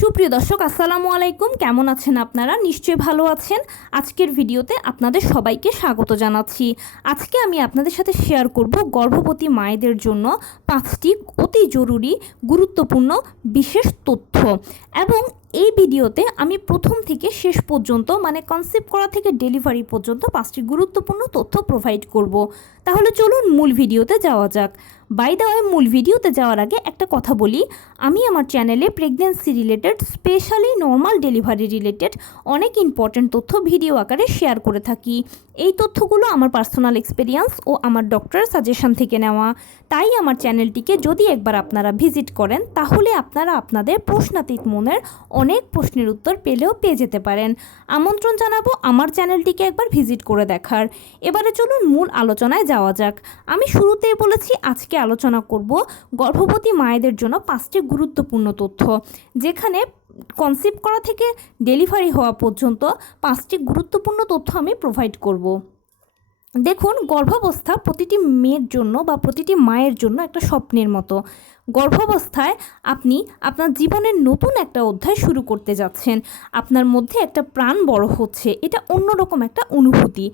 সুপ্রিয় দর্শক আসসালামু আলাইকুম, কেমন আছেন আপনারা? নিশ্চয়ই ভালো আছেন। আজকের ভিডিওতে আপনাদের সবাইকে স্বাগত জানাচ্ছি। আজকে আমি আপনাদের সাথে শেয়ার করব গর্ভবতী মায়েদের জন্য 5টি অতি জরুরি গুরুত্বপূর্ণ বিশেষ তথ্য। এবং এই ভিডিওতে আমি প্রথম থেকে শেষ পর্যন্ত মানে কনসেপ্ট করা থেকে ডেলিভারি পর্যন্ত 5টি গুরুত্বপূর্ণ তথ্য প্রোভাইড করব। তাহলে চলুন মূল ভিডিওতে যাওয়া যাক। বাই দ্য ওয়ে, মূল ভিডিওতে যাওয়ার আগে একটা কথা বলি, আমি আমার চ্যানেলে pregnancy related, specially normal delivery related অনেক ইম্পর্ট্যান্ট তথ্য ভিডিও আকারে শেয়ার করে থাকি। এই তথ্যগুলো আমার পার্সোনাল এক্সপিরিয়েন্স ও আমার ডক্টরের সাজেশন থেকে নেওয়া। তাই আমার চ্যানেলটিকে যদি একবার আপনারা ভিজিট করেন তাহলে আপনারা আপনাদের প্রশ্নাতীত মনের অনেক প্রশ্নের উত্তর পেয়ে যেতে পারেন। আমন্ত্রণ জানাবো আমার চ্যানেলটিকে একবার ভিজিট করে দেখার। এবারে চলুন মূল আলোচনায় যাওয়া যাক। আমি শুরুতেই বলেছি আজকে আলোচনা করব গর্ভবতী মায়েদের জন্য 5টি গুরুত্বপূর্ণ তথ্য, যেখানে কনসেপ্ট করা থেকে ডেলিভারি হওয়া পর্যন্ত 5টি গুরুত্বপূর্ণ তথ্য আমি প্রোভাইড করব। দেখুন, গর্ভাবস্থা প্রতিটি মেয়ের জন্য বা প্রতিটি মায়ের জন্য একটা স্বপ্নের মতো। গর্ভাবস্থায় আপনি আপনার জীবনের নতুন একটা অধ্যায় শুরু করতে যাচ্ছেন। আপনার মধ্যে একটা প্রাণ বড় হচ্ছে, এটা অন্যরকম একটা অনুভূতি।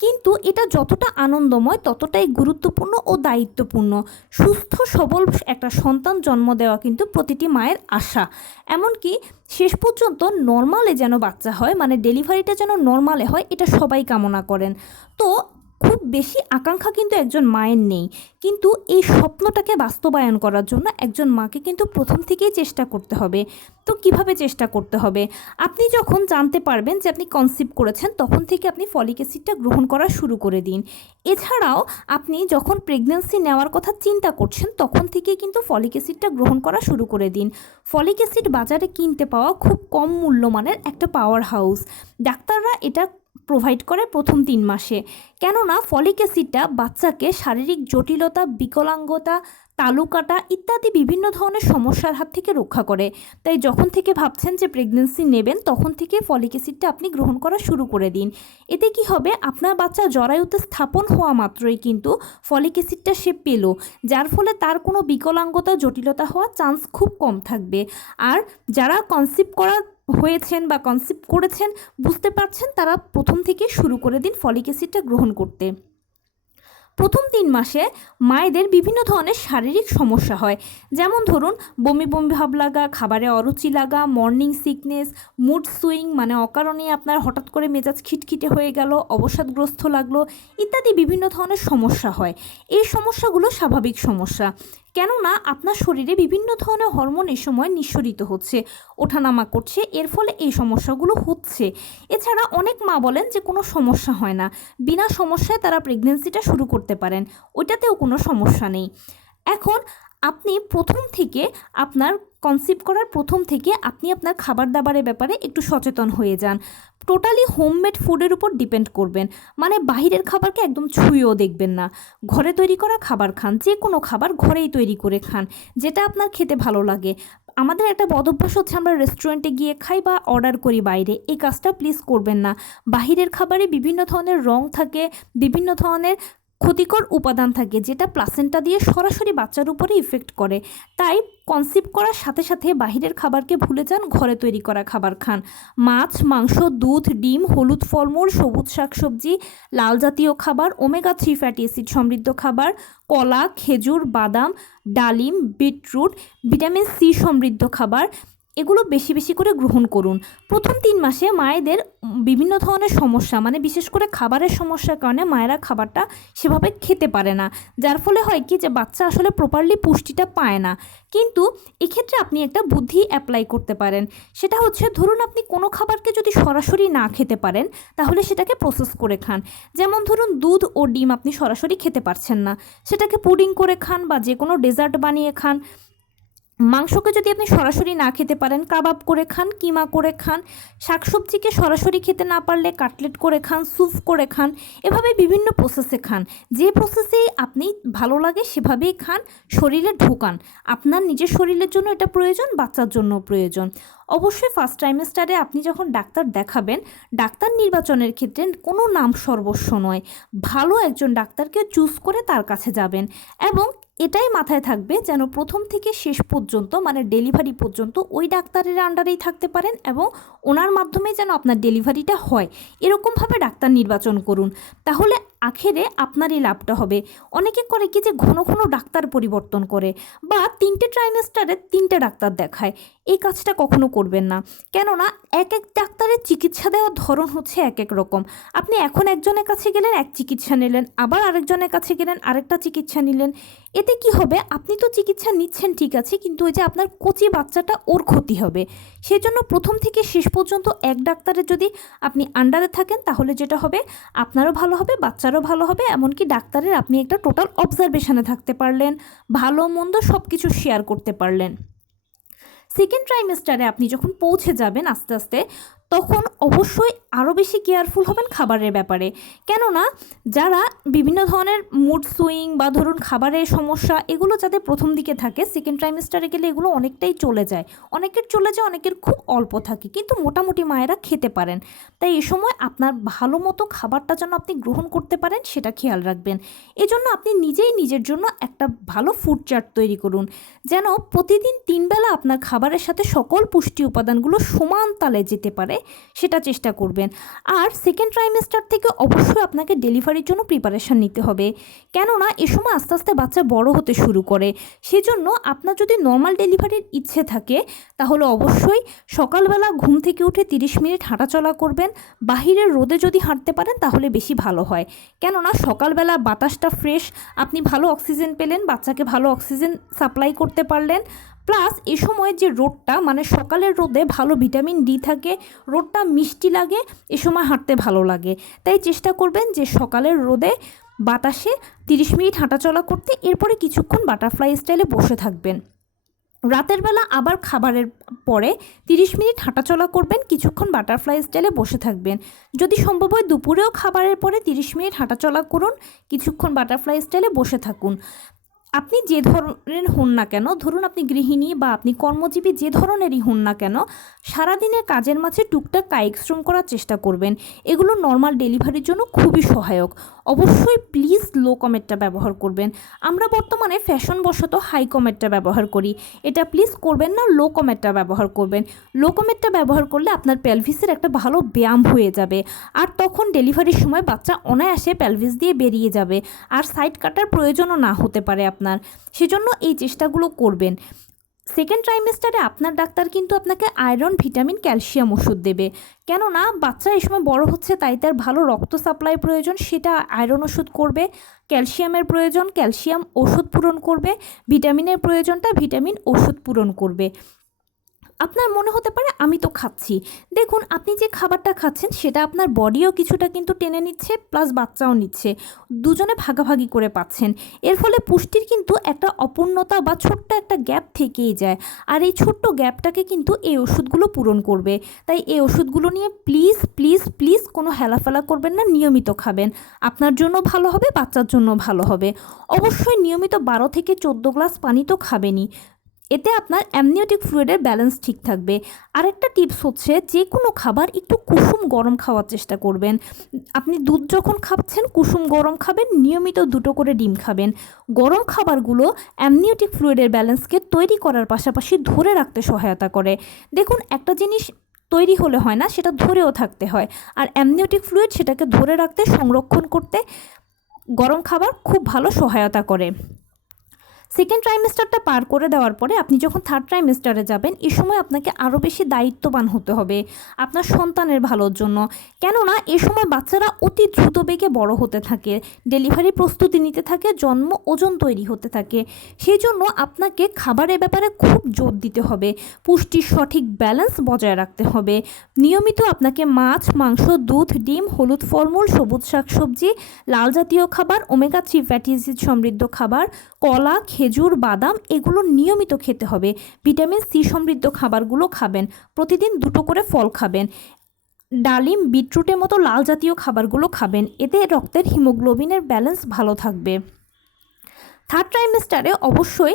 কিন্তু এটা যতটা আনন্দময় ততটাই গুরুত্বপূর্ণ ও দায়িত্বপূর্ণ। সুস্থ সবল একটা সন্তান জন্ম দেওয়া কিন্তু প্রতিটি মায়ের আশা। এমনকি শেষ পর্যন্ত নর্মালে যেন বাচ্চা হয়, মানে ডেলিভারিটা যেন নর্মালে হয়, এটা সবাই কামনা করেন। তো খুব বেশি আকাঙ্ক্ষা কিন্তু একজন মায়ের নেই, কিন্তু এই স্বপ্নটাকে বাস্তবায়ন করার জন্য একজন মাকে কিন্তু প্রথম থেকেই চেষ্টা করতে হবে। তো কিভাবে চেষ্টা করতে হবে? আপনি যখন জানতে পারবেন যে আপনি কনসিভ করেছেন তখন থেকে আপনি ফলিক অ্যাসিডটা গ্রহণ করা শুরু করে দিন। এছাড়াও আপনি যখন প্রেগন্যান্সি নেওয়ার কথা চিন্তা করছেন তখন থেকেই কিন্তু ফলিক অ্যাসিডটা গ্রহণ করা শুরু করে দিন। ফলিক অ্যাসিড বাজারে কিনতে পাওয়া খুব কম মূল্যমানের একটা পাওয়ার হাউস। ডাক্তাররা এটা প্রোভাইড করে প্রথম 3 মাসে, কেননা ফলিক অ্যাসিডটা বাচ্চাকে শারীরিক জটিলতা, বিকলাঙ্গতা, তালুকাটা ইত্যাদি বিভিন্ন ধরনের সমস্যার হাত থেকে রক্ষা করে। তাই যখন থেকে ভাবছেন যে প্রেগন্যান্সি নেবেন তখন থেকে ফলিক অ্যাসিডটা আপনি গ্রহণ করা শুরু করে দিন। এতে কি হবে, আপনার বাচ্চা জরায়ুতে স্থাপন হওয়া মাত্রই কিন্তু ফলিক অ্যাসিডটা সে পেল, যার ফলে তার কোনো বিকলাঙ্গতা, জটিলতা হওয়ার চান্স খুব কম থাকবে। আর যারা কনসিভ হয়েছেন বা কনসিভ করেছেন বুঝতে পারছেন, তারা প্রথম থেকে শুরু করে দিন ফলিক অ্যাসিডটা গ্রহণ করতে। প্রথম 3 মাসে মায়েদের বিভিন্ন ধরনের শারীরিক সমস্যা হয়, যেমন ধরুন বমি বমি ভাব লাগা, খাবারে অরুচি লাগা, মর্নিং সিকনেস, মুড সুইং মানে অকারণে আপনার হঠাৎ করে মেজাজ খিটখিটে হয়ে গেল, অবসাদগ্রস্ত লাগলো ইত্যাদি বিভিন্ন ধরনের সমস্যা হয়। এই সমস্যাগুলো স্বাভাবিক সমস্যা, কেননা আপনার শরীরে বিভিন্ন ধরনের হরমোন এ সময় নিঃসরিত হচ্ছে, ওঠানামা করছে, এর ফলে এই সমস্যাগুলো হচ্ছে। এছাড়া অনেক মা বলেন যে কোনো সমস্যা হয় না, বিনা সমস্যায় তারা প্রেগন্যান্সিটা শুরু করতে পারেন, ওইটাতেও কোনো সমস্যা নেই। এখন আপনি প্রথম থেকে আপনার কনসিভ করার প্রথম থেকে আপনি আপনার খাবার দাবারের ব্যাপারে একটু সচেতন হয়ে যান। টোটালি হোমমেড ফুডের উপর ডিপেন্ড করবেন, মানে বাইরের খাবারকে একদম ছুঁয়েও দেখবেন না। ঘরে তৈরি করা খাবার খান, যে কোনো খাবার ঘরেই তৈরি করে খান, যেটা আপনার খেতে ভালো লাগে। আমাদের একটা বদভ্যাস হচ্ছে আমরা রেস্টুরেন্টে গিয়ে খাই বা অর্ডার করি বাইরে, এই কাজটা প্লিজ করবেন না। বাহিরের খাবারে বিভিন্ন ধরনের রং থাকে, বিভিন্ন ধরনের ক্ষতিকর উপাদান থাকে, যেটা প্লাসেন্টা দিয়ে সরাসরি বাচ্চার উপরে ইফেক্ট করে। তাই কনসিভ করার সাথে সাথে বাহিরের খাবারকে ভুলে যান, ঘরে তৈরি করা খাবার খান। মাছ, মাংস, দুধ, ডিম, হলুদ ফলমূল, সবুজ শাকসবজি, লাল জাতীয় খাবার, ওমেগা 3 ফ্যাটি অ্যাসিড সমৃদ্ধ খাবার, কলা, খেজুর, বাদাম, ডালিম, বিটরুট, ভিটামিন সি সমৃদ্ধ খাবার, এগুলো বেশি বেশি করে গ্রহণ করুন। প্রথম 3 মাসে মায়েদের বিভিন্ন ধরনের সমস্যা, মানে বিশেষ করে খাবারের সমস্যার কারণে মায়েরা খাবারটা সেভাবে খেতে পারে না, যার ফলে হয় কি যে বাচ্চা আসলে প্রপারলি পুষ্টিটা পায় না। কিন্তু এক্ষেত্রে আপনি একটা বুদ্ধি অ্যাপ্লাই করতে পারেন, সেটা হচ্ছে ধরুন আপনি কোনো খাবারকে যদি সরাসরি না খেতে পারেন তাহলে সেটাকে প্রসেস করে খান। যেমন ধরুন দুধ ও ডিম আপনি সরাসরি খেতে পারছেন না, সেটাকে পুডিং করে খান বা যে কোনো ডেজার্ট বানিয়ে খান। মাংসকে যদি আপনি সরাসরি না খেতে পারেন কাবাব করে খান, কিমা করে খান। শাকসবজিকে সরাসরি খেতে না পারলে কাটলেট করে খান, স্যুপ করে খান। এভাবে বিভিন্ন প্রসেসে খান, যে প্রসেসেই আপনি ভালো লাগে সেভাবেই খান, শরীরে ঢোকান। আপনার নিজের শরীরের জন্য এটা প্রয়োজন, বাচ্চার জন্য প্রয়োজন। অবশ্যই ফার্স্ট ট্রাইমেস্টারে আপনি যখন ডাক্তার দেখাবেন, ডাক্তার নির্বাচনের ক্ষেত্রে কোনো নাম সর্বস্ব নয়, ভালো একজন ডাক্তারকে চুজ করে তার কাছে যাবেন এবং এটাই মাথায় থাকবে যেন প্রথম থেকে শেষ পর্যন্ত মানে ডেলিভারি পর্যন্ত ওই ডাক্তারের আন্ডারেই থাকতে পারেন এবং ওনার মাধ্যমে যেন আপনার ডেলিভারিটা হয়, এরকমভাবে ডাক্তার নির্বাচন করুন। তাহলে আখেরে আপনারই লাভটা হবে। অনেকে করে কি যে ঘন ঘন ডাক্তার পরিবর্তন করে বা 3টে ট্রাইমেস্টারে 3টে ডাক্তার দেখায়। এই কাজটা কখনো করবেন না, কেননা এক এক ডাক্তারের চিকিৎসা দেওয়ার ধরন হচ্ছে এক এক রকম। আপনি এখন একজনের কাছে গেলেন এক চিকিৎসা নিলেন, আবার আরেকজনের কাছে গেলেন আরেকটা চিকিৎসা নিলেন। এতে কি হবে, আপনি তো চিকিৎসা নিচ্ছেন ঠিক আছে, কিন্তু ওই যে আপনার কচি বাচ্চাটা ওর ক্ষতি হবে। সেজন্য প্রথম থেকে শেষ পর্যন্ত এক ডাক্তারের যদি আপনি আন্ডারে থাকেন তাহলে যেটা হবে আপনারও ভালো হবে, বাচ্চারও ভালো হবে, এমনকি ডাক্তারের আপনি একটা টোটাল অবজারভেশনে থাকতে পারলেন, ভালো মন্দ সব কিছু শেয়ার করতে পারলেন। সেকেন্ড ট্রাইমেস্টারে আপনি যখন পৌঁছে যাবেন আস্তে আস্তে, তখন অবশ্যই আরও বেশি কেয়ারফুল হবেন খাবারের ব্যাপারে। কেননা যারা বিভিন্ন ধরনের মুড সুইং বা ধরুন খাবারের সমস্যা এগুলো যাদের প্রথম দিকে থাকে, সেকেন্ড ট্রাইমেস্টারে গেলে এগুলো অনেকটাই চলে যায়। অনেকের চলে যায়, অনেকের খুব অল্প থাকে, কিন্তু মোটামুটি মায়েরা খেতে পারেন। তাই এ সময় আপনার ভালো মতো খাবারটা যেন আপনি গ্রহণ করতে পারেন সেটা খেয়াল রাখবেন। এজন্য আপনি নিজেই নিজের জন্য একটা ভালো ফুড চার্ট তৈরি করুন, যেন প্রতিদিন 3 বেলা আপনার খাবারের সাথে সকল পুষ্টি উপাদানগুলো সমান তালে যেতে পারে, সেটা চেষ্টা করবেন। আর সেকেন্ড ট্রাইমেস্টার থেকে অবশ্যই আপনাকে ডেলিভারির জন্য প্রিপারেশান নিতে হবে, কেননা এ সময় আস্তে আস্তে বাচ্চা বড় হতে শুরু করে। সেজন্য আপনার যদি নর্মাল ডেলিভারির ইচ্ছে থাকে তাহলে অবশ্যই সকালবেলা ঘুম থেকে উঠে 30 মিনিট হাঁটাচলা করবেন। বাহিরের রোদে যদি হাঁটতে পারেন তাহলে বেশি ভালো হয়, কেননা সকালবেলা বাতাসটা ফ্রেশ, আপনি ভালো অক্সিজেন পেলেন, বাচ্চাকে ভালো অক্সিজেন সাপ্লাই করতে পারলেন। প্লাস এ সময় যে রোদটা মানে সকালের রোদে ভালো ভিটামিন ডি থাকে, রোদটা মিষ্টি লাগে, এ সময় হাঁটতে ভালো লাগে। তাই চেষ্টা করবেন যে সকালের রোদে বাতাসে 30 মিনিট হাঁটাচলা করতে, এরপরে কিছুক্ষণ বাটারফ্লাই স্টাইলে বসে থাকবেন। রাতের বেলা আবার খাবারের পরে 30 মিনিট হাঁটাচলা করবেন, কিছুক্ষণ বাটারফ্লাই স্টাইলে বসে থাকবেন। যদি সম্ভব হয় দুপুরেও খাবারের পরে 30 মিনিট হাঁটাচলা করুন, কিছুক্ষণ বাটারফ্লাই স্টাইলে বসে থাকুন। আপনি যে ধরনের হন না কেন, ধরুন আপনি গৃহিণী বা আপনি কর্মজীবী যে ধরনেরই হন না কেন, সারাদিনের কাজের মাঝে টুকটাক কায়িক শ্রম করার চেষ্টা করবেন। এগুলো নর্মাল ডেলিভারির জন্য খুবই সহায়ক। অবশ্যই প্লিজ লো কমেটটা ব্যবহার করবেন। আমরা বর্তমানে ফ্যাশনবশত হাই কমেটটা ব্যবহার করি, এটা প্লিজ করবেন না, লো কমেটটা ব্যবহার করবেন। লো কমেটটা ব্যবহার করলে আপনার পেলভিসের একটা ভালো ব্যায়াম হয়ে যাবে, আর তখন ডেলিভারির সময় বাচ্চা অনায়াসে পেলভিস দিয়ে বেরিয়ে যাবে, আর সাইড কাটার প্রয়োজনও না হতে পারে আপনার। সেজন্য এই চেষ্টাগুলো করবেন। সেকেন্ড ট্রাইমেস্টারে আপনার ডাক্তার কিন্তু আপনাকে আয়রন, ভিটামিন, ক্যালসিয়াম ওষুধ দেবে, কেননা বাচ্চা এই সময় বড় হচ্ছে, তাই তার ভালো রক্ত সাপ্লাই প্রয়োজন, সেটা আয়রন ওষুধ করবে। ক্যালসিয়ামের প্রয়োজন, ক্যালসিয়াম ওষুধ পূরণ করবে। ভিটামিনের প্রয়োজনটা ভিটামিন ওষুধ পূরণ করবে। আপনার মনে হতে পারে আমি তো খাচ্ছি, দেখুন আপনি যে খাবারটা খাচ্ছেন সেটা আপনার বডিও কিছুটা কিন্তু টেনে নিচ্ছে, প্লাস বাচ্চাও নিচ্ছে, দুজনে ভাগাভাগি করে পাচ্ছেন। এর ফলে পুষ্টির কিন্তু একটা অপূর্ণতা বা ছোট্ট একটা গ্যাপ থেকেই যায়, আর এই ছোট্ট গ্যাপটাকে কিন্তু এই ওষুধগুলো পূরণ করবে। তাই এই ওষুধগুলো নিয়ে প্লিজ প্লিজ প্লিজ কোনো হেলাফেলা করবেন না, নিয়মিত খাবেন, আপনার জন্য ভালো হবে, বাচ্চার জন্য ভালো হবে। অবশ্যই নিয়মিত 12 থেকে 14 গ্লাস পানি তো খাবেনই, এতে আপনার অ্যামনিওটিক ফ্লুইডের ব্যালেন্স ঠিক থাকবে। আরেকটা টিপস হচ্ছে যে কোনো খাবার একটু কুসুম গরম খাওয়ার চেষ্টা করবেন। আপনি দুধ যখন খাচ্ছেন কুসুম গরম খাবেন, নিয়মিত 2টো করে ডিম খাবেন। গরম খাবারগুলো অ্যামনিওটিক ফ্লুইডের ব্যালেন্সকে তৈরি করার পাশাপাশি ধরে রাখতে সহায়তা করে। দেখুন একটা জিনিস তৈরি হলে হয় না, সেটা ধরেও থাকতে হয়, আর অ্যামনিওটিক ফ্লুইড সেটাকে ধরে রাখতে, সংরক্ষণ করতে গরম খাবার খুব ভালো সহায়তা করে। সেকেন্ড ট্রাইমেস্টারটা পার করে দেওয়ার পরে আপনি যখন থার্ড ট্রাইমেস্টারে যাবেন, এই সময় আপনাকে আরও বেশি দায়িত্ববান হতে হবে আপনার সন্তানের ভালোর জন্য, কেননা এ সময় বাচ্চারা অতি দ্রুত বেগে বড় হতে থাকে, ডেলিভারি প্রস্তুতি নিতে থাকে, জন্ম ওজন তৈরি হতে থাকে। সেই জন্য আপনাকে খাবারের ব্যাপারে খুব জোর দিতে হবে, পুষ্টির সঠিক ব্যালেন্স বজায় রাখতে হবে। নিয়মিত আপনাকে মাছ, মাংস, দুধ, ডিম, হলুদ ফলমূল, সবুজ শাকসবজি, লাল জাতীয় খাবার, ওমেগা 3 ফ্যাটি অ্যাসিড সমৃদ্ধ খাবার, কলা, খেজুর, বাদাম এগুলো নিয়মিত খেতে হবে। ভিটামিন সি সমৃদ্ধ খাবারগুলো খাবেন, প্রতিদিন 2টো করে ফল খাবেন, ডালিম, বিটরুটের মতো লাল জাতীয় খাবারগুলো খাবেন, এতে রক্তের হিমোগ্লোবিনের ব্যালেন্স ভালো থাকবে। থার্ড ট্রাইমেস্টারে অবশ্যই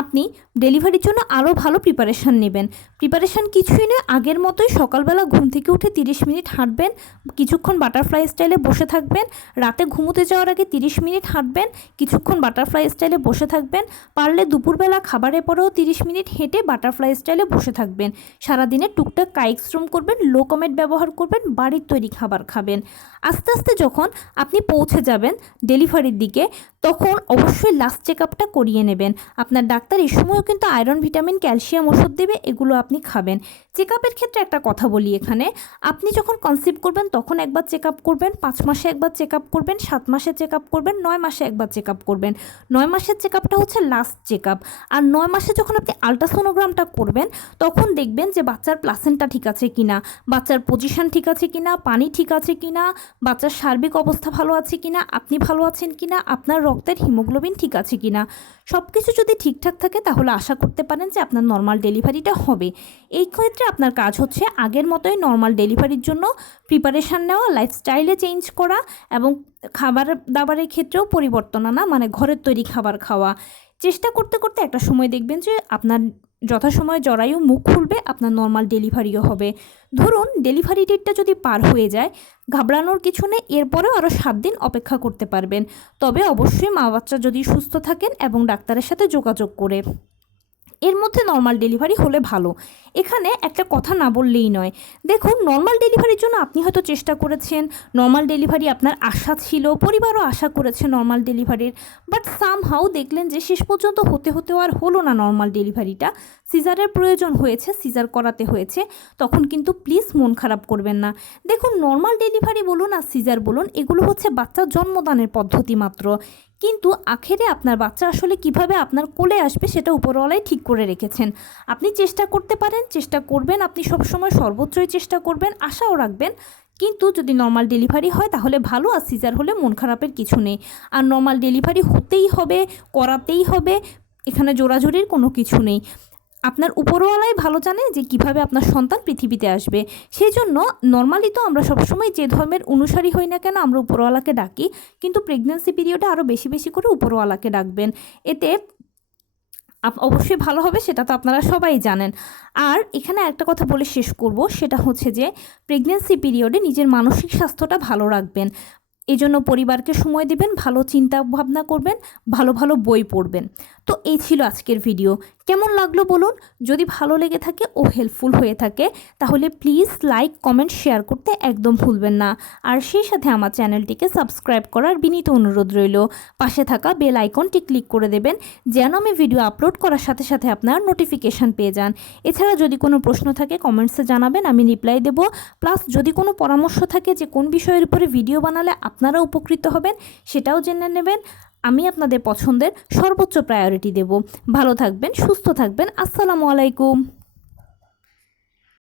আপনি ডেলিভারির জন্য আরও ভালো প্রিপারেশান নেবেন। প্রিপারেশান কিছুই নয়, আগের মতোই সকালবেলা ঘুম থেকে উঠে 30 মিনিট হাঁটবেন, কিছুক্ষণ বাটারফ্লাই স্টাইলে বসে থাকবেন, রাতে ঘুমোতে যাওয়ার আগে 30 মিনিট হাঁটবেন, কিছুক্ষণ বাটারফ্লাই স্টাইলে বসে থাকবেন, পারলে দুপুরবেলা খাবারের পরেও 30 মিনিট হেঁটে বাটারফ্লাই স্টাইলে বসে থাকবেন। সারাদিনে টুকটাক কায়িক শ্রম করবেন, লো কমেট ব্যবহার করবেন, বাড়ির তৈরি খাবার খাবেন। আস্তে আস্তে যখন আপনি পৌঁছে যাবেন ডেলিভারির দিকে, তখন অবশ্যই লাস্ট চেক আপটা করিয়ে নেবেন। আপনার ডাক্তার এই সময়ও কিন্তু আয়রন, ভিটামিন, ক্যালসিয়াম ওষুধ দেবে, এগুলো আপনি খাবেন। চেক আপের ক্ষেত্রে একটা কথা বলি এখানে, আপনি যখন কনসিভ করবেন তখন একবার চেক আপ করবেন, 5 মাসে একবার চেক আপ করবেন, 7 মাসে চেক আপ করবেন, 9 মাসে একবার চেক আপ করবেন। 9 মাসের চেক আপটা হচ্ছে লাস্ট চেক আপ। আর 9 মাসে যখন আপনি আলট্রাসোনোগ্রামটা করবেন তখন দেখবেন যে বাচ্চার প্লাসেন্টা ঠিক আছে কিনা, বাচ্চার পজিশন ঠিক আছে কিনা, পানি ঠিক আছে কিনা, বাচ্চার সার্বিক অবস্থা ভালো আছে কিনা, আপনি ভালো আছেন কিনা, আপনার রক্তের হিমোগ্লোবিন ঠিক আছে কিনা। সব কিছু যদি ঠিকঠাক থাকে তাহলে আশা করতে পারেন যে আপনার নর্মাল ডেলিভারিটা হবে। এই ক্ষেত্রে আপনার কাজ হচ্ছে আগের মতোই নর্মাল ডেলিভারির জন্য প্রিপারেশান নেওয়া, লাইফস্টাইলে চেঞ্জ করা এবং খাবার দাবারের ক্ষেত্রেও পরিবর্তন আনা, মানে ঘরের তৈরি খাবার খাওয়া। চেষ্টা করতে করতে একটা সময় দেখবেন যে আপনার যথাসময়ে জরায়ু মুখ খুলবে, আপনার নর্মাল ডেলিভারিও হবে। ধরুন ডেলিভারি ডেটটা যদি পার হয়ে যায়, ঘাবড়ানোর কিছু নেই, এরপরেও আরও 7 দিন অপেক্ষা করতে পারবেন। তবে অবশ্যই মা বাচ্চা যদি সুস্থ থাকেন এবং ডাক্তারের সাথে যোগাযোগ করে, এর মধ্যে নর্মাল ডেলিভারি হলে ভালো। এখানে একটা কথা না বললেই নয়। দেখুন, নর্মাল ডেলিভারির জন্য আপনি হয়তো চেষ্টা করেছেন, নর্মাল ডেলিভারি আপনার আশা ছিল, পরিবারও আশা করেছে নর্মাল ডেলিভারির, বাট সামহাউ দেখলেন যে শেষ পর্যন্ত হতেও আর হলো না নর্মাল ডেলিভারিটা, সিজারের প্রয়োজন হয়েছে, সিজার করাতে হয়েছে, তখন কিন্তু প্লিজ মন খারাপ করবেন না। দেখুন, নর্মাল ডেলিভারি বলুন আর সিজার বলুন, এগুলো হচ্ছে বাচ্চার জন্মদানের পদ্ধতি মাত্র, কিন্তু আখেরে আপনার বাচ্চা আসলে কিভাবে আপনার কোলে আসবে সেটা উপরওয়ালাই ঠিক করে রেখেছেন। আপনি চেষ্টা করতে পারেন, চেষ্টা করবেন, আপনি সবসময় সর্বোচ্চই চেষ্টা করবেন, আশাও রাখবেন। কিন্তু যদি নর্মাল ডেলিভারি হয় তাহলে ভালো, আর সিজার হলে মন খারাপের কিছু নেই। আর নর্মাল ডেলিভারি হতেই হবে, করাতেই হবে, এখানে জোরাজুরির কোনো কিছু নেই। আপনার উপরওয়ালাই ভালো জানে যে কিভাবে আপনার সন্তান পৃথিবীতে আসবে। সেই জন্য নর্মালি তো আমরা সবসময় যে ধর্মের অনুসারী হই না কেন, আমরা উপরওয়ালাকে ডাকি, কিন্তু প্রেগন্যান্সি পিরিয়ডে আরও বেশি বেশি করে উপরওয়ালাকে ডাকবেন, এতে অবশ্যই ভালো হবে, সেটা তো আপনারা সবাই জানেন। আর এখানে একটা কথা বলে শেষ করব, সেটা হচ্ছে যে প্রেগন্যান্সি পিরিয়ডে নিজের মানসিক স্বাস্থ্যটা ভালো রাখবেন, এজন্য পরিবারকে সময় দেবেন, ভালো চিন্তা ভাবনা করবেন, ভালো ভালো বই পড়বেন। তো এই ছিল আজকের ভিডিও। কেমন লাগলো বলুন? যদি ভালো লেগে থাকে ও হেল্পফুল হয়ে থাকে তাহলে প্লিজ লাইক, কমেন্ট, শেয়ার করতে একদম ভুলবেন না। আর সেই সাথে আমার চ্যানেলটিকে সাবস্ক্রাইব করার বিনীত অনুরোধ রইল। পাশে থাকা বেল আইকনটি ক্লিক করে দেবেন যেন আমি ভিডিও আপলোড করার সাথে সাথে আপনার নোটিফিকেশান পেয়ে যান। এছাড়া যদি কোনো প্রশ্ন থাকে কমেন্টসে জানাবেন, আমি রিপ্লাই দেবো। প্লাস যদি কোনো পরামর্শ থাকে যে কোন বিষয়ের উপরে ভিডিও বানালে আপনারা উপকৃত হবেন, সেটাও জেনে নেবেন। আমি আপনাদের পছন্দের সর্বোচ্চ প্রায়োরিটি দেব। ভালো থাকবেন, সুস্থ থাকবেন। আসসালামু আলাইকুম।